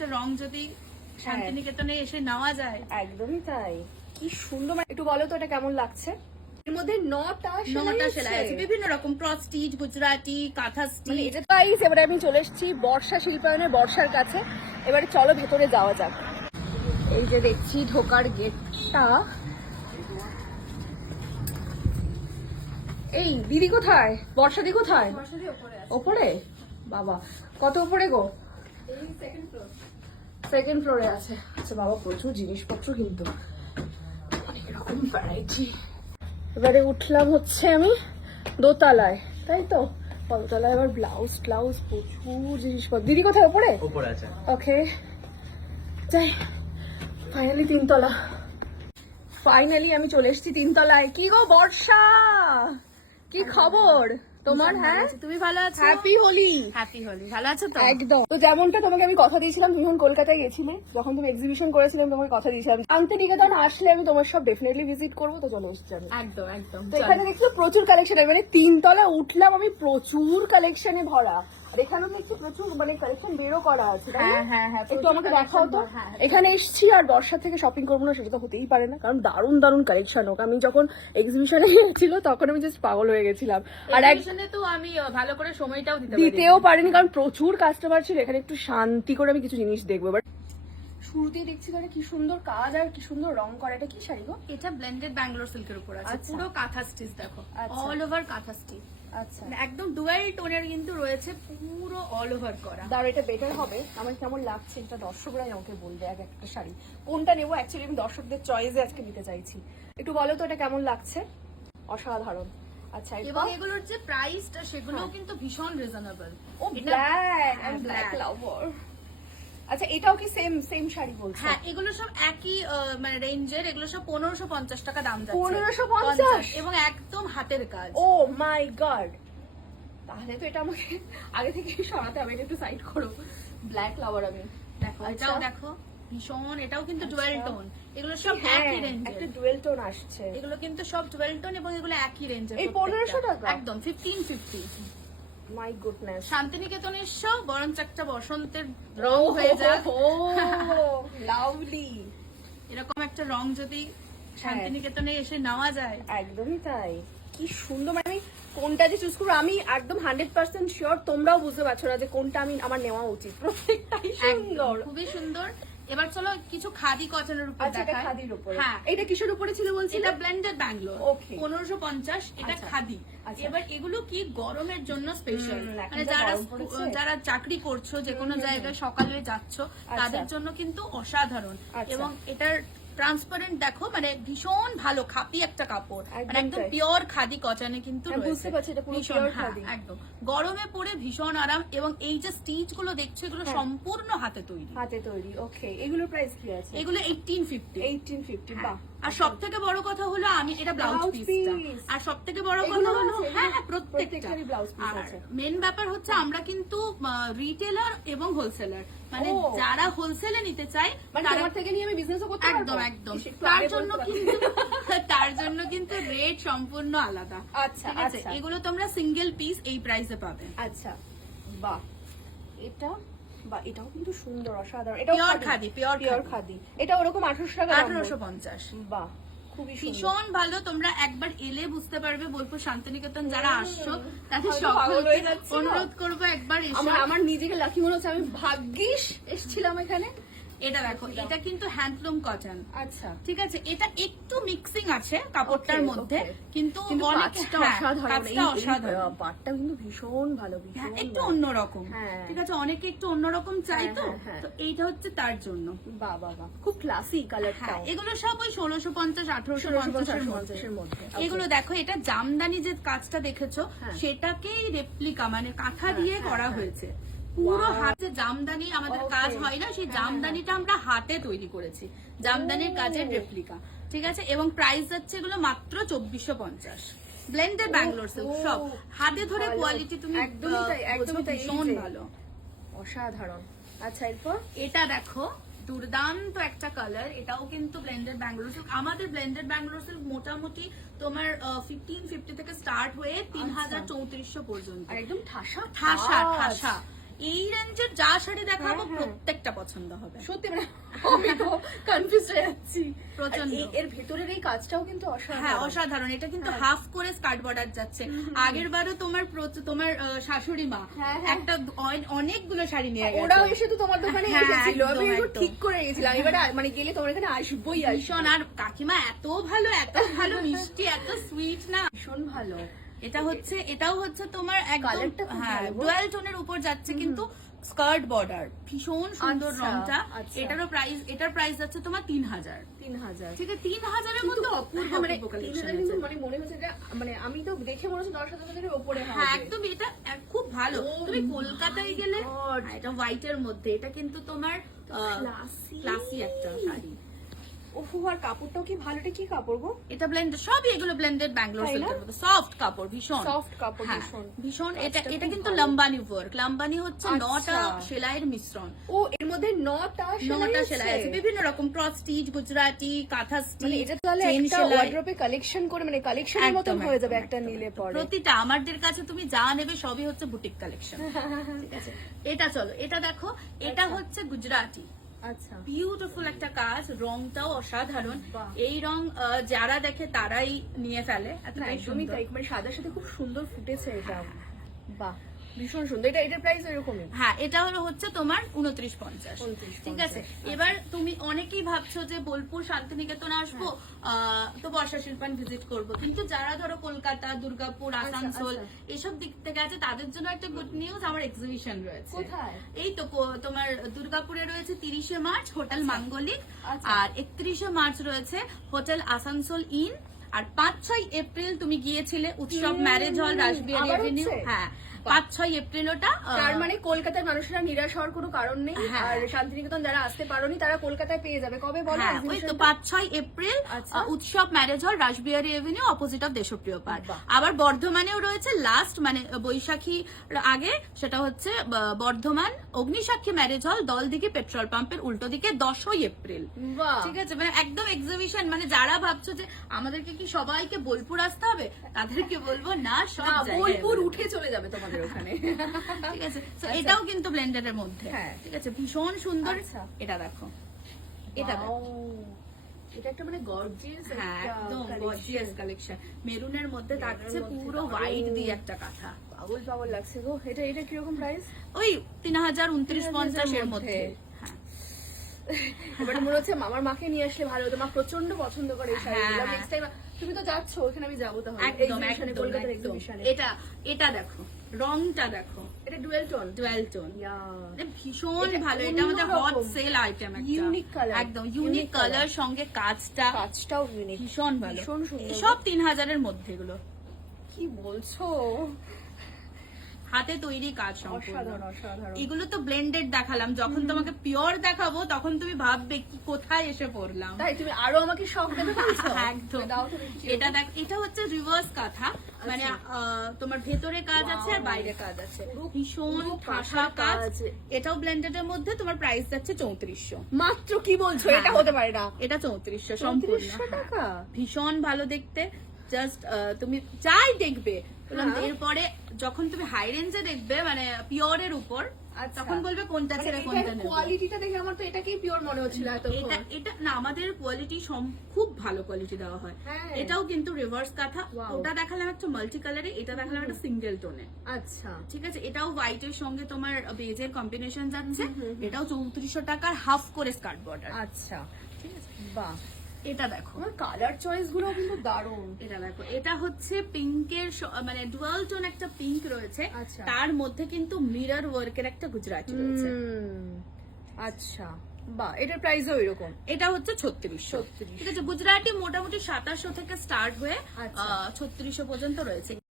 একটা রং যদি শান্তিনিকেতনে এসে নেওয়া যায়। একদমই তাই, কি সুন্দর। একটু বলো তো এটা কেমন লাগছে? এর মধ্যে 9টা সেলাই আছে, বিভিন্ন রকম ক্রস স্টিচ, গুজরাটি, কাঁথা স্টিচ। এটা তো এবারে আমি চলে এসেছি বর্ষা শিল্পায়নের বর্ষার কাছে। এবারে চলো ভেতরে যাওয়া যাক। এই যে দেখছি ঢোকার গেটটা। এই দিদি কোথায়? বর্ষাদি কোথায়? ওপরে? বাবা কত উপরে গো? সেকেন্ড ফ্লোরে আছে। আচ্ছা বাবা, প্রচুর জিনিসপত্র কিন্তু, অনেক রকম ভ্যারাইটি। এবারে উঠলাম হচ্ছে আমি দোতলায়, তাই তো? দোতলায় আবার ব্লাউজ ট্লাউজ, প্রচুর জিনিসপত্র। দিদি কোথায়? ওপরে আছে। ওকে যাই। ফাইনালি তিনতলা, ফাইনালি আমি চলে এসেছি তিনতলায়। কি গো বর্ষা, কি খবর তোমার? হ্যাঁ তুমি ভালো আছো? হ্যাপি হোলি। হ্যাপি হোলি, ভালো আছো তো? একদম। তো যেমনটা তোমাকে আমি কথা দিয়েছিলাম, তুমি যখন কলকাতায় গেছিলে, যখন তুমি এক্সিবিশন করেছিলে, আমি তোমাকে কথা দিয়েছিলাম শান্তিনিকেতন আসলে আমি তোমার সব ডেফিনেটলি ভিজিট করবো। তো চলে এসেছি আমি। একদম একদম। তো এখানে দেখছো প্রচুর কালেকশন, মানে তিনতলা উঠলাম আমি, প্রচুর কালেকশনে ভরা। আর এখানেও দেখছি প্রচুর মানে কালেকশন বেরো করা আছে। হ্যাঁ, একটু আমাকে দেখাও তো। এখানে এসেছি আর বর্ষা থেকে শপিং করবো না সেটা তো হতেই পারে না, কারণ দারুণ দারুণ কালেকশন হোক। আমি যখন এক্সিবিশনে গিয়েছিল তখন আমি জাস্ট পাগল হয়ে গেছিলাম। আর এক্সিবিশনে তো আমি ভালো করে সময়টাও দিতেও পারিনি, কারণ প্রচুর কাস্টমার ছিল। এখানে একটু শান্তি করে আমি কিছু জিনিস দেখবো। এবার শুরুতেই দেখছি তাহলে কি সুন্দর কাজ আর কি সুন্দর রং করা। এটা কি শাড়ি গো? এটা ব্লেন্ডেড ব্যাঙ্গালোর সিল্কের উপর আছে, পুরো কাঁথা স্টিচ। দেখো অল ওভার কাঁথা স্টিচ। আচ্ছা, একদম ডুয়াল টোনের কিন্তু রয়েছে, পুরো অল ওভার করা। দাঁড়ো, এটা বেটার হবে। আমার কেমন লাগছে এটা দর্শকরাই আমাকে বলবে এক একটা শাড়ি কোনটা নেবো। অ্যাকচুয়ালি আমি দর্শকদের চয়েসে আজকে নিতে চাইছি। একটু বলো তো এটা কেমন লাগছে? অসাধারণ। আচ্ছা, এবং এগুলোর যে প্রাইসটা সেগুলোও কিন্তু ভীষণ রিজনেবল। ও ব্ল্যাক এন্ড ব্ল্যাক লাভার। আচ্ছা, এটাও কি সেম শাড়ি বলছো? হ্যাঁ, এগুলো সব একই মানে রেঞ্জের। এগুলো সব 1550 টাকা দাম যাচ্ছে। 1550? এবং একদম হাতের কাজ। ও মাই গড, তাহলে তো এটা আমাকে আগে থেকে সরাতে হবে। এটা একটু সাইড করো। ব্ল্যাক লাভার আমি দেখো, এটাও দেখো ভীষণ, এটাও কিন্তু ডুয়াল টোন। এগুলো সব একই রেঞ্জের। একটা ডুয়াল টোন আসছে। এগুলো কিন্তু সব ডুয়াল টোন এবং এগুলো একই রেঞ্জের। এই 1500 টাকা একদম 1550। My goodness. শান্তিনিকেতন এসো, বরঞ্চ একটা বসন্তের রং হয়ে যাক। ও লাভলি। এরকম একটা রং যদি শান্তিনিকেতনে এসে নেওয়া যায়। একদমই তাই, কি সুন্দর। মানে আমি কোনটা যে চুজ করবো আমি একদম 100% শিওর তোমরাও বুঝতে পারছো না যে কোনটা আমি আমার নেওয়া উচিত। প্রত্যেকটাই সুন্দর, খুবই সুন্দর। এবার চলো কিছু খাদি কটনের উপর দেখাই। খাদির উপরে। হ্যাঁ, এটা কিসের উপরে ছিল বলছি? এটা ব্লেন্ডেড ব্যাঙ্গালোর। 1550। এটা খাদি। আচ্ছা। এবার এগুলো কি গরমের জন্য স্পেশাল, মানে যারা চাকরি করছো, যে কোনো জায়গায় সকালে যাচ্ছ, তাদের জন্য কিন্তু অসাধারণ। এবং এটার ট্রান্সপারেন্ট দেখো, মানে ভীষণ ভালো খাপি একটা কাপড়, মানে একদম পিওর খাদি কটনে কিন্তু বুঝতে পারছি এটা পুরো পিওর খাদি। একদম গরমে পরে ভীষণ আরাম। এবং এই যে স্টিচ গুলো দেখছো, এগুলো সম্পূর্ণ হাতে তৈরি। ওকে, এগুলোর প্রাইস কি আছে? এগুলো 1850। 1850। বাহ। আর সব থেকে বড় কথা হলো আমি এটা ব্লাউজ পিসটা। আর সব থেকে বড় কথা হলো হ্যাঁ, প্রত্যেকটারই ব্লাউজ পিস আছে। মেন ব্যাপার হচ্ছে আমরা কিন্তু রিটেলার এবং হোলসেলার, মানে যারা হোলসেলে নিতে চায়, মানে তোমার থেকে নিয়ে আমি বিজনেসও করতে পারবো। একদম। তার জন্য কিন্তু রেট সম্পূর্ণ আলাদা। আচ্ছা আচ্ছা, এগুলো তোমরা সিঙ্গেল পিস এই প্রাইসে পাবে। আচ্ছা বাহ। এটাও কিন্তু সুন্দর, অসাধারণ। এটা পিওর খাদি। এটা ওরকম 1800 টাকা। 1850। বাহ, খুবই ভীষণ ভালো। তোমরা একবার এলে বুঝতে পারবে। বলবো শান্তিনিকেতন যারা আসছো তাদের সকলকে অনুরোধ করবো একবার এসো। আমার নিজেকে লাকি মনে হচ্ছে, আমি ভাগ্যিস এসেছিলাম এখানে। এটা দেখো, এটা কিন্তু হ্যান্ডলুম কটন। আচ্ছা, ঠিক আছে। এটা একটু মিক্সিং আছে কাপড়টার মধ্যে, কিন্তু অসাধারণ। পাটটা কিন্তু ভীষণ ভালো, একটু অন্যরকম। ঠিক আছে, অনেকে একটু অন্যরকম চাই, তো এইটা হচ্ছে তার জন্য। বাহ বাহ বাহ, খুব ক্লাসি কালারটা। এগুলো সব ওই 1650 1850 এর মধ্যে। এগুলো দেখো, এটা জামদানি যে কাজটা দেখেছো সেটাকেই রেপ্লিকা, মানে কাঁথা দিয়ে করা হয়েছে। পুরো হাতে জামদানি আমাদের কাজ হয় না, সেই জামদানিটা আমরা হাতে তৈরি করেছি, জামদানির কাজের রেপ্লিকা। ঠিক আছে। এবং প্রাইস যাচ্ছে এগুলো মাত্র 2450। ব্লেন্ডেড ব্যাঙ্গালোর সিল্ক, সব হাতে ধরে কোয়ালিটি তুমি একদম ভীষণ ভালো, অসাধারণ। আচ্ছা, এরপর এটা দেখো, দুর্দান্ত একটা কালার। এটাও কিন্তু ব্লেন্ডেড ব্যাঙ্গালোর সিল্ক। আমাদের ব্লেন্ডেড ব্যাঙ্গালোর সিল্ক মোটামুটি তোমার 1550 থেকে স্টার্ট হয়ে 3300 পর্যন্ত। একদম ঠাসা ঠাসা। এই রেঞ্জের যা শাড়ি দেখাবো প্রত্যেকটা পছন্দ হবে। সত্যি মানে আমি কনফিউজ হয়ে যাচ্ছি প্রচন্ড। এর ভেতরের এই কাজটাও কিন্তু অসাধারণ। হ্যাঁ অসাধারণ। এটা কিন্তু হাফ করে স্কার্ট বর্ডার যাচ্ছে। আগের বারও তোমার শাশুড়ি মা একটা অনেকগুলো শাড়ি নিয়ে গেছে, ওরাও এসে তো তোমার দোকানে হ্যাঁ, এসেছিল, আমি একদম, এগুলো একদম। ঠিক করে গেছিলাম, এবারে মানে গেলে তোমার এখানে আসবোই ভীষণ। আর কাকিমা এত ভালো মিষ্টি, এত সুইট না, ভীষণ ভালো। এটাও হচ্ছে তোমার একদম কালারটা খুব হ্যাঁ ভালো গো। ডুয়াল টোনের উপর যাচ্ছে, কিন্তু স্কার্ট বর্ডার ভীষণ সুন্দর আচ্ছা, রংটা। আচ্ছা। এটার প্রাইস যাচ্ছে তোমার 3000। 3000 ঠিক আছে, 3000 এর মধ্যে অপূর্ব মানে কালেকশন 3000 কিন্তু মানে মনে হচ্ছে যে মানে আমি তো দেখে মনে হচ্ছে 10,000 এর উপরে হবে। হ্যাঁ একদম। এটা খুব ভালো। Oh তুমি কলকাতায় গেলে God! হ্যাঁ, এটা হোয়াইটের মধ্যে, এটা কিন্তু তোমার ক্লাসি একটা শাড়ি। ওফ, আর কাপড়টাও কি ভালো। এটা কি কাপড় গো? এটা ব্লেন্ডেড, সবই এগুলো ব্লেন্ডেড ব্যাঙ্গালোর তাই না? সিল্কের মধ্যে। সফট কাপড়, ভীষণ সফট কাপড়, হ্যাঁ, ভীষণ ভীষণ। কাজটা এটা খুব কিন্তু ভালো। লম্বানি ওয়ার্ক। লম্বানি হচ্ছে আচ্ছা। 9টা সেলাইয়ের মিশ্রণ। ও এর মধ্যে 9টা সেলাই আছে, বিভিন্ন রকম ক্রস স্টিচ, গুজরাটি, কাঁথা মানে স্টিচ, এটা তাহলে চেইন একটা সেলাই। ওয়ার্ড্রোবে কালেকশন করে মানে কালেকশনের মতন একদম, হয়ে যাবে একদম, একটা একদম, নিলে একদম। পরে। প্রতিটা আমাদের কাছে তুমি যা নেবে সবই হচ্ছে বুটিক কালেকশন। ঠিক আছে, এটা চলো, এটা দেখো। এটা হচ্ছে গুজরাটি, আচ্ছা, বিউটিফুল একটা কাজ, রংটাও অসাধারণ। বাহ। এই রং যারা দেখে তারাই নিয়ে ফেলে, না এতটাই একদমই সুন্দর। তাই, মানে সাদার সাথে খুব সুন্দর ফুটেছে এটা। বাহ, ভীষণ সুন্দর। এটার প্রাইস এরকমই। হ্যাঁ, এটা হচ্ছে তোমার 2950। 29.50 ঠিক আছে, এবার তুমি অনেকেই ভাবছো যে বোলপুর শান্তিনিকেতন আসবো, তো বর্ষা শিল্পান ভিজিট করব, কিন্তু যারা ধরো কলকাতা, দুর্গাপুর, আসানসোল এসব দিক থেকে আছে, তাদের জন্য একটা গুড নিউজ, আমার এক্সিবিশন রয়েছে। কোথায়? এই তো তোমার দুর্গাপুরে রয়েছে 30শে মার্চ হোটেল মাঙ্গলিক, আচ্ছা। আর 31শে মার্চ রয়েছে হোটেল আসানসোল ইন, আর 5-6 এপ্রিল তুমি গিয়েছিলে উৎসব ম্যারেজ হল, রাসবিহারী আবার এভিনিউ। হচ্ছে? হ্যাঁ, 5-6 এপ্রিল ওটা। তার মানে কলকাতার মানুষেরা নিরাশ হওয়ার কোনো কারণ নেই। হ্যাঁ। আর শান্তিনিকেতন যারা আসতে পারোনি তারা কলকাতায় পেয়ে যাবে। কবে বলো? হ্যাঁ, ওই তো 5-6 এপ্রিল আচ্ছা। উৎসব marriage hall, Rashbehari Avenue, opposite of Deshapriya park. বাহ। আবার বর্ধমানেও রয়েছে লাস্ট মানে বৈশাখীর আগে, সেটা হচ্ছে বর্ধমান অগ্নিসাক্ষী ম্যারেজ হল, দলদিঘি পেট্রোল পাম্পের উল্টো দিকে 10ই এপ্রিল। বাহ, ঠিক আছে, মানে একদম এক্সিবিশন। মানে যারা ভাবছো যে আমাদেরকে কি সবাইকে বোলপুর আসতে হবে, তাদেরকে বলবো না, সব না, জায়গায় বোলপুর available। উঠে চলে যাবে তোমাদের ওখানে। ঠিক আছে, তো এটাও কিন্তু ব্লেন্ডেড এর মধ্যে। হ্যাঁ। ঠিক আছে, ভীষণ সুন্দর। আচ্ছা। এটা দেখো, এটা দেখো। Wow! এটা একটা মানে গর্জিয়াস হ্যাঁ, একদম গর্জিয়াস কালেকশন। মেরুনের মধ্যে থাকছে মধ্যে পুরো দারুণ। হোয়াইট দিয়ে একটা কাঁথা। পাগল পাগল লাগছে গো। এটা কিরকম প্রাইস? ওই 3000-2950 এর মধ্যে। হ্যাঁ। এবারে মনে হচ্ছে আমার মাকে নিয়ে আসলে ভালো হতো। মা প্রচন্ড পছন্দ করে এই শাড়িগুলো। হ্যাঁ। নেক্সট টাইম তুমি তো যাচ্ছ, ওখানে আমি যাবো তাহলে। একদম Exhibition-এ, একদম কলকাতার একদম। exhibition-এ। এটা দেখো, রংটা দেখো, এটা dual tone. Dual tone. Yeah. ভীষণ এটা ভালো। এটা আমাদের হট অন্যরকম। সেল আইটেম একটা। Unique color. একদম ইউনিক Unique color. কালার, সঙ্গে কাজটা কাজটাও ইউনিক। ভীষণ ভালো। ভীষণ সুন্দর। সব 3000 এর মধ্যে এগুলো। কি বলছো? হাতে তৈরি কাজ সম্পূর্ণ। অসাধারণ, অসাধারণ। এগুলো তো ব্লেন্ডেড দেখালাম, যখন তোমাকে পিওর দেখাবো তখন তুমি ভাববে কি কোথায় এসে পড়লাম। তাই তুমি আরো আমাকে শখ দেবে বলছো? একদম। দাও তুমি কি? এটা দেখ, এটা হচ্ছে রিভার্স কাঁথা, মানে তোমার ভেতরে কাজ আছে আর Wow. বাইরে কাজ আছে, পুরো- ভীষণ পুরো ঠাসা পাশার কাজ। কাজ। এটাও ব্লেন্ডেড এর মধ্যে, তোমার প্রাইস যাচ্ছে 3400। মাত্র কি বলছো? হ্যাঁ। এটা হতে পারে না। এটা 3400 সম্পূর্ণ। 3400 টাকা? ভীষণ ভালো দেখতে। জাস্ট তুমি যাই দেখবে, বললাম তো, হ্যাঁ। এরপরে যখন তুমি হাই রেঞ্জে দেখবে মানে পিওরের উপর, আচ্ছা। তখন বলবে কোনটা ছেড়ে কোনটা নেব। কোয়ালিটিটা দেখে আমার তো এটাকেই পিওর মনে হচ্ছিল এতক্ষণ। এটা না, আমাদের কোয়ালিটি খুব ভালো কোয়ালিটি দেওয়া হয়। হ্যাঁ। এটাও কিন্তু রিভার্স কাঁথা। Wow. ওটা দেখালাম একটা মাল্টি কালারে, এটা দেখালাম একটা সিঙ্গেল টোনে। আচ্ছা, ঠিক আছে, এটাও হোয়াইটের সঙ্গে তোমার বেজের কম্বিনেশন যাচ্ছে। এটাও 3400 টাকার, হাফ করে স্কার্ট বর্ডার। আচ্ছা, ঠিক আছে, বাহ। এটা দেখো, আমার কালার চয়েস গুলো কিন্তু দারুণ। এটা দেখো, এটা হচ্ছে পিঙ্কের মানে ডুয়াল টোন একটা পিঙ্ক রয়েছে, আচ্ছা। তার মধ্যে কিন্তু মিরর ওয়ার্কের একটা গুজরাটি রয়েছে। আচ্ছা, বাহ। এটার প্রাইসও এরকম। এটা হচ্ছে 3600। 3600 ঠিক আছে, গুজরাটি মোটামুটি 2700 থেকে স্টার্ট হয়ে আচ্ছা। 3600 পর্যন্ত রয়েছে।